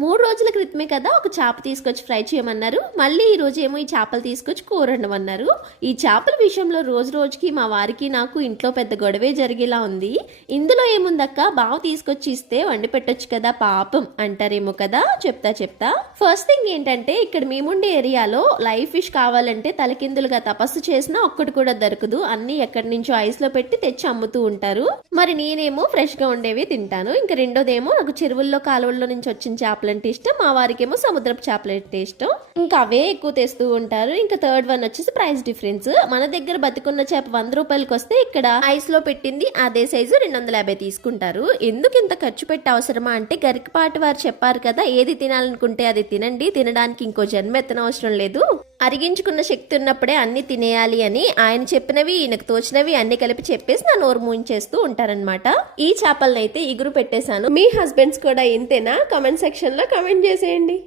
మూడు రోజుల క్రితమే కదా ఒక చేప తీసుకొచ్చి ఫ్రై చేయమన్నారు. మళ్ళీ ఈ ఏమో ఈ చేపలు తీసుకొచ్చి కూర వండమన్నారు. ఈ చేపల విషయంలో రోజు రోజుకి మా వారికి నాకు ఇంట్లో పెద్ద గొడవే జరిగేలా ఉంది. ఇందులో ఏముందక్క? బావ తీసుకొచ్చి ఇస్తే వండి పెట్టొచ్చు కదా పాపం అంటారేమో కదా? చెప్తా చెప్తా. ఫస్ట్ థింగ్ ఏంటంటే ఇక్కడ మేముండే ఏరియాలో లైవ్ ఫిష్ కావాలంటే తలకిందులుగా తపస్సు చేసినా ఒక్కటి కూడా దొరకదు. అన్ని ఎక్కడి నుంచో ఐస్లో పెట్టి తెచ్చి అమ్ముతూ ఉంటారు. మరి నేనేమో ఫ్రెష్గా ఉండేవి తింటాను. ఇంకా రెండోదేమో నాకు చెరువుల్లో కాలువల్లో నుంచి వచ్చిన చేపలు చేపలంటే ఇష్టం మా వారికేమో సముద్రపు చేపలంటే ఇష్టం. ఇంకా అవే ఎక్కువ తెస్తూ ఉంటారు. ఇంకా థర్డ్ వన్ వచ్చేసి ప్రైస్ డిఫరెన్స్. మన దగ్గర బతికున్న చేప వంద రూపాయలకి వస్తే ఇక్కడ ఐస్లో పెట్టింది అదే సైజు రెండు వందల యాభై తీసుకుంటారు. ఎందుకు ఇంత ఖర్చు పెట్టే అవసరమా అంటే గరికపాటి వారు చెప్పారు కదా ఏది తినాలనుకుంటే అది తినండి తినడానికి ఇంకో జన్మ ఎత్తనవసరం లేదు. అరిగించుకున్న శక్తి ఉన్నప్పుడే అన్ని తినేయాలి అని ఆయన చెప్పినవి ఈయనకు తోచినవి అన్ని కలిపి చెప్పేసి నా నోరు మూయించేస్తూ ఉంటారనమాట ఈ చేపలనైతే ఇగురు పెట్టేశాను. మీ హస్బెండ్స్ కూడా ఇంతేనా? కమెంట్ సెక్షన్లో చేసేయండి.